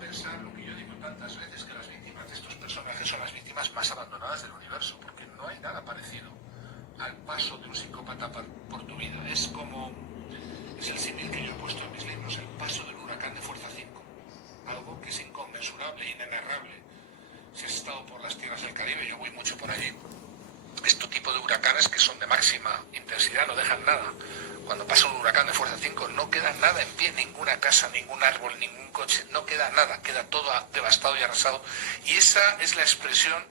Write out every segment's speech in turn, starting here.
pensar lo que yo digo tantas veces, que las víctimas de estos personajes son las víctimas más abandonadas del universo, porque no hay nada parecido al paso de un psicópata por tu vida. Es el símil que yo he puesto en mis libros, el paso del huracán de fuerza 5, algo que es inconmensurable, inenarrable. Si has estado por las tierras del Caribe, yo voy mucho por allí, este tipo de huracanes que son de máxima intensidad, no dejan nada. Cuando pasa un huracán de fuerza 5 no queda nada en pie, ninguna casa, ningún árbol, ningún coche, no queda nada, queda todo devastado y arrasado. Y esa es la expresión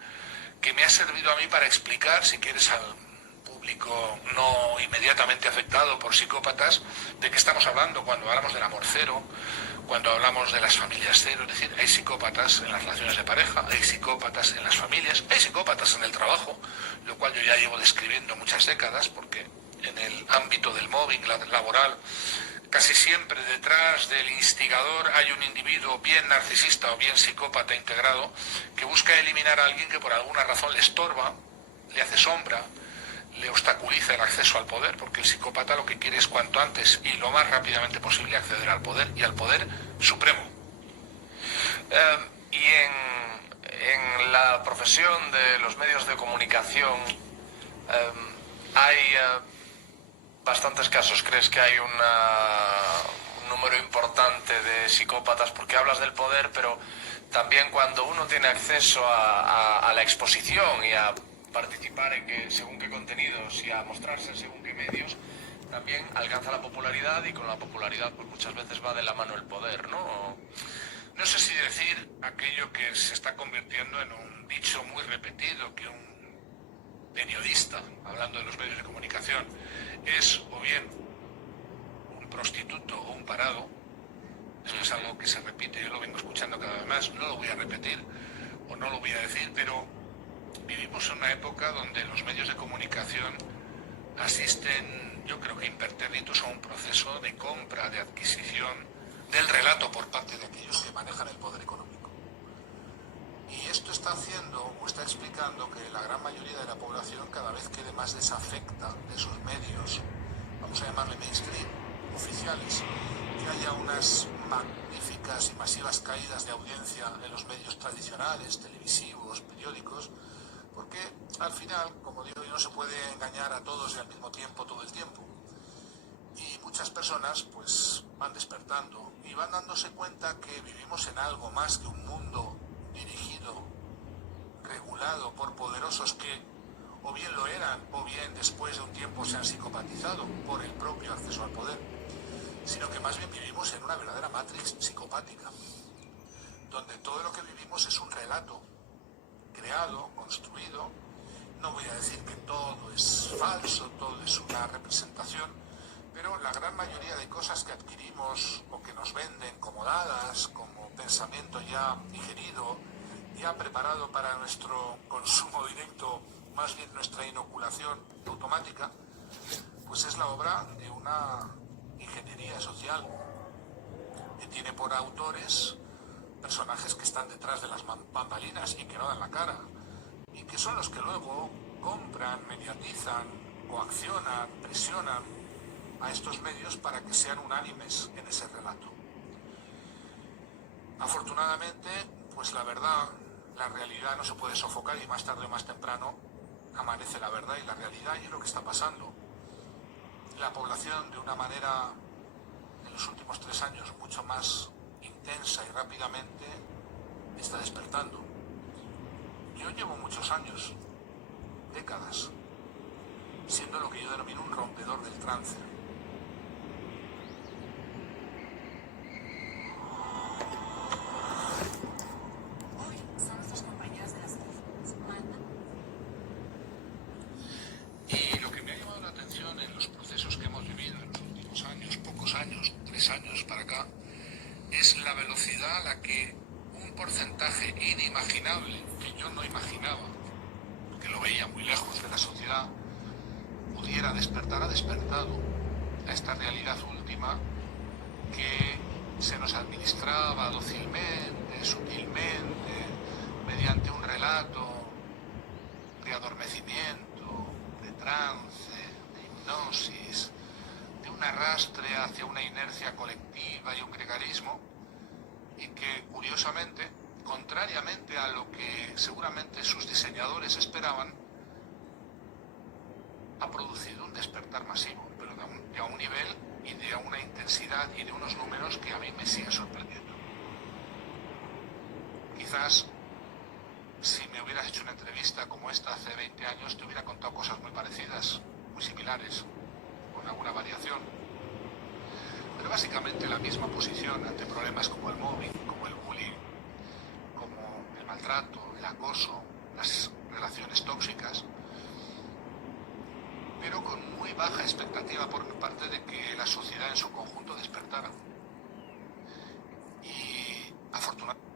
que me ha servido a mí para explicar, si quieres, al público no inmediatamente afectado por psicópatas, de qué estamos hablando cuando hablamos del amor cero, cuando hablamos de las familias cero. Es decir, hay psicópatas en las relaciones de pareja, hay psicópatas en las familias, hay psicópatas en el trabajo, lo cual yo ya llevo describiendo muchas décadas, porque en el ámbito del mobbing laboral, casi siempre detrás del instigador hay un individuo bien narcisista o bien psicópata integrado que busca eliminar a alguien que por alguna razón le estorba, le hace sombra, le obstaculiza el acceso al poder, porque el psicópata lo que quiere es cuanto antes y lo más rápidamente posible acceder al poder, y al poder supremo. Y en la profesión de los medios de comunicación hay bastantes casos. ¿Crees que hay un número importante de psicópatas? Porque hablas del poder, pero también cuando uno tiene acceso a la exposición y a participar en según qué contenidos y a mostrarse en según qué medios, también alcanza la popularidad, y con la popularidad pues muchas veces va de la mano el poder, ¿no? No sé si decir aquello que se está convirtiendo en un dicho muy repetido, que un periodista, hablando de los medios de comunicación, es o bien un prostituto o un parado. Esto es algo que se repite, yo lo vengo escuchando cada vez más, no lo voy a repetir o no lo voy a decir, pero vivimos en una época donde los medios de comunicación asisten, yo creo que impertérritos, a un proceso de compra, de adquisición del relato por parte de aquellos que manejan el poder económico. Y esto está haciendo o está explicando que la gran mayoría de la población cada vez quede más desafecta de sus medios, vamos a llamarle mainstream, oficiales, que haya unas magníficas y masivas caídas de audiencia en los medios tradicionales, televisivos, periódicos, porque al final, como digo, no se puede engañar a todos y al mismo tiempo todo el tiempo. Y muchas personas pues van despertando y van dándose cuenta que vivimos en algo más que un mundo dirigido, regulado por poderosos que o bien lo eran o bien después de un tiempo se han psicopatizado por el propio acceso al poder, sino que más bien vivimos en una verdadera matrix psicopática, donde todo lo que vivimos es un relato creado, construido. No voy a decir que todo es falso, todo es una representación, pero la gran mayoría de cosas que adquirimos o que nos venden como dadas, como pensamiento ya digerido, ya preparado para nuestro consumo directo, más bien nuestra inoculación automática, pues es la obra de una ingeniería social que tiene por autores personajes que están detrás de las bambalinas y que no dan la cara, y que son los que luego compran, mediatizan, coaccionan, presionan a estos medios para que sean unánimes en ese relato. Afortunadamente, pues la verdad, la realidad no se puede sofocar, y más tarde o más temprano amanece la verdad y la realidad, y es lo que está pasando. La población, de una manera en los últimos 3 años mucho más intensa y rápidamente, está despertando. Yo llevo muchos años, décadas, siendo lo que yo denomino un rompedor del trance. Y lo que me ha llamado la atención en los procesos que hemos vivido en los últimos años, pocos años, 3 años para acá, es la velocidad a la que un porcentaje inimaginable, que yo no imaginaba, que lo veía muy lejos de la sociedad, pudiera despertar, ha despertado a esta realidad última que se nos administraba dócilmente, sutilmente, mediante un relato de adormecimiento, de trance, de hipnosis, de un arrastre hacia una inercia colectiva y un gregarismo, y que, curiosamente, contrariamente a lo que seguramente sus diseñadores esperaban, ha producido un despertar masivo, pero de a un nivel y de una intensidad y de unos números que a mí me sigue sorprendiendo. Quizás si me hubieras hecho una entrevista como esta hace 20 años te hubiera contado cosas muy parecidas, muy similares, con alguna variación, pero básicamente la misma posición ante problemas como el mobbing, como el bullying, como el maltrato, el acoso, las relaciones tóxicas, pero con muy baja expectativa por mi parte de que la sociedad en su conjunto despertara. Y afortunadamente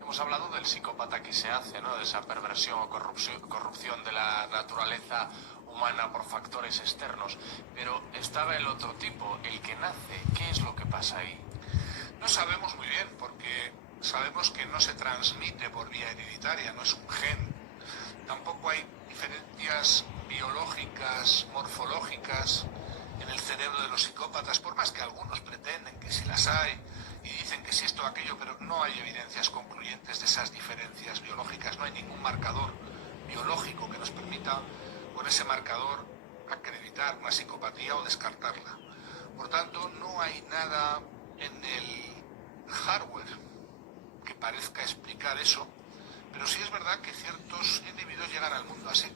hemos hablado del psicópata que se hace, ¿no? De esa perversión o corrupción de la naturaleza humana por factores externos, pero estaba el otro tipo, el que nace. ¿Qué es lo que pasa ahí? No sabemos muy bien, porque sabemos que no se transmite por vía hereditaria, no es un gen. Tampoco hay diferencias biológicas, morfológicas en el cerebro de los psicópatas, por más que algunos pretenden que sí las hay y dicen que sí esto o aquello, pero no hay evidencias concluyentes de esas diferencias biológicas, no hay ningún marcador biológico que nos permita con ese marcador acreditar una psicopatía o descartarla. Por tanto, no hay nada en el hardware que parezca explicar eso, pero sí es verdad que ciertos individuos llegan al mundo así.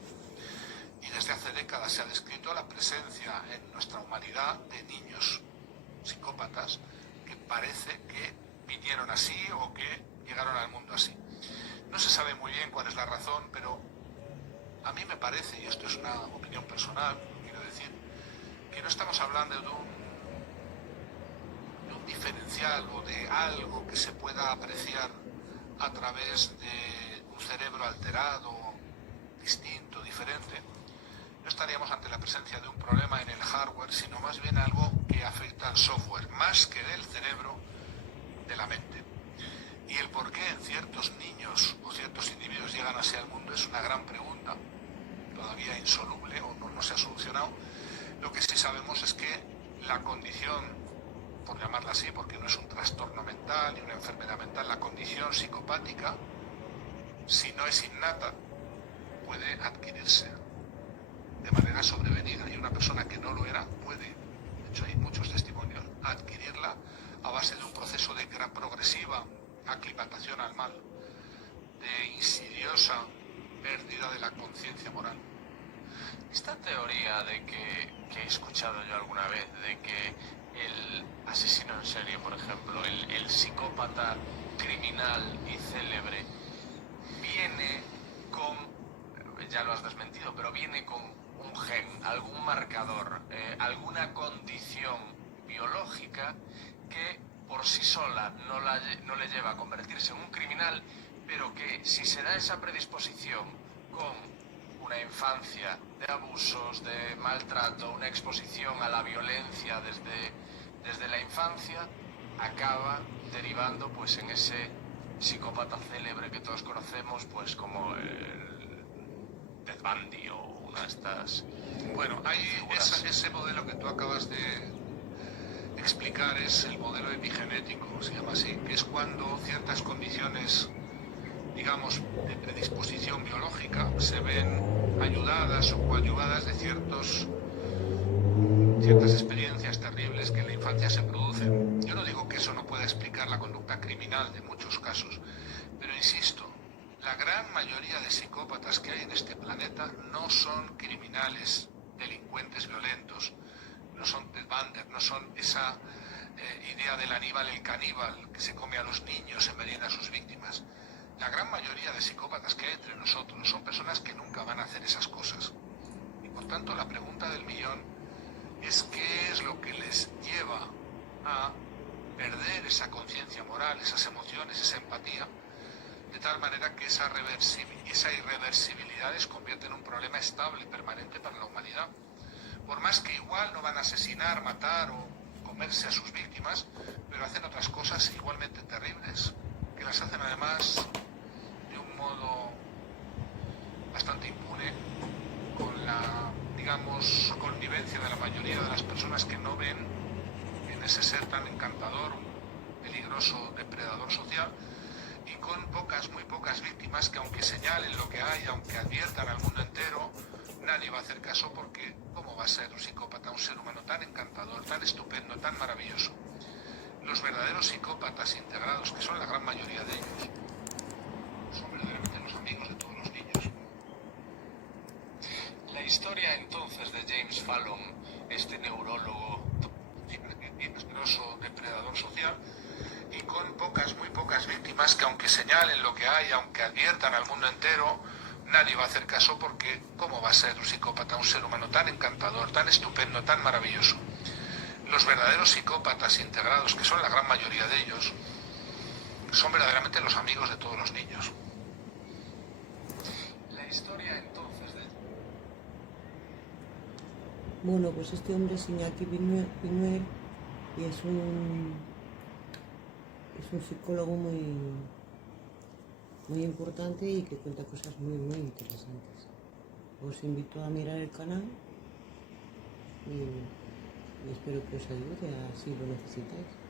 Y desde hace décadas se ha descrito la presencia en nuestra humanidad de niños psicópatas que parece que vinieron así o que llegaron al mundo así. No se sabe muy bien cuál es la razón, pero a mí me parece, y esto es una opinión personal, quiero decir, que no estamos hablando de un diferencial o de algo que se pueda apreciar a través de un cerebro alterado, distinto, diferente. No estaríamos ante la presencia de un problema en el hardware, sino más bien algo que afecta al software, más que del cerebro, de la mente. Y el por qué ciertos niños o ciertos individuos llegan así al mundo es una gran pregunta, todavía insoluble o no se ha solucionado. Lo que sí sabemos es que la condición, por llamarla así, porque no es un trastorno mental ni una enfermedad mental, la condición psicopática, si no es innata, puede adquirirse de manera sobrevenida, y una persona que no lo era puede, de hecho hay muchos testimonios, adquirirla a base de un proceso de gran progresiva aclimatación al mal, de insidiosa pérdida de la conciencia moral. Esta teoría de que he escuchado yo alguna vez, de que el asesino en serie, por ejemplo, el psicópata criminal y célebre, viene con, ya lo has desmentido, pero viene con un gen, algún marcador, alguna condición biológica que por sí sola no le lleva a convertirse en un criminal, pero que si se da esa predisposición con una infancia de abusos, de maltrato, una exposición a la violencia desde la infancia, acaba derivando pues en ese psicópata célebre que todos conocemos, pues como el Ted Bundy o una de estas. Bueno, hay ese modelo que tú acabas de explicar, es el modelo epigenético, se llama así, que es cuando ciertas condiciones, digamos, de predisposición biológica se ven ayudadas o coadyuvadas de ciertas experiencias terribles que en la infancia se producen. Yo no digo que eso no pueda explicar la conducta criminal de muchos casos, pero insisto, la gran mayoría de psicópatas que hay en este planeta no son criminales, delincuentes violentos, no son Ted Bundy, no son esa idea del Aníbal el caníbal que se come a los niños, envenena a sus víctimas. La gran mayoría de psicópatas que hay entre nosotros son personas que nunca van a hacer esas cosas. Y por tanto la pregunta del millón es qué es lo que les lleva a perder esa conciencia moral, esas emociones, esa empatía, de tal manera que esa irreversibilidad les convierte en un problema estable, permanente para la humanidad. Por más que igual no van a asesinar, matar o comerse a sus víctimas, pero hacen otras cosas igualmente terribles, que las hacen además de un modo bastante impune, con la, digamos, connivencia de la mayoría de las personas que no ven en ese ser tan encantador peligroso depredador social y con muy pocas víctimas que aunque señalen lo que hay, aunque adviertan al mundo entero, nadie va a hacer caso porque ¿cómo va a ser un psicópata un ser humano tan encantador, tan estupendo, tan maravilloso? Los verdaderos psicópatas integrados, que son la gran mayoría de ellos, son verdaderamente los amigos de todos los niños. La historia entonces de James Fallon, este neurólogo, peligroso depredador social y con muy pocas víctimas que aunque señalen lo que hay, aunque adviertan al mundo entero, nadie va a hacer caso porque ¿cómo va a ser un psicópata un ser humano tan encantador, tan estupendo, tan maravilloso? Los verdaderos psicópatas integrados, que son la gran mayoría de ellos, son verdaderamente los amigos de todos los niños. La historia entonces de... Bueno, pues este hombre es Iñaki Piñuel y es un psicólogo muy importante y que cuenta cosas muy interesantes. Os invito a mirar el canal y espero que os ayude, así lo necesitáis.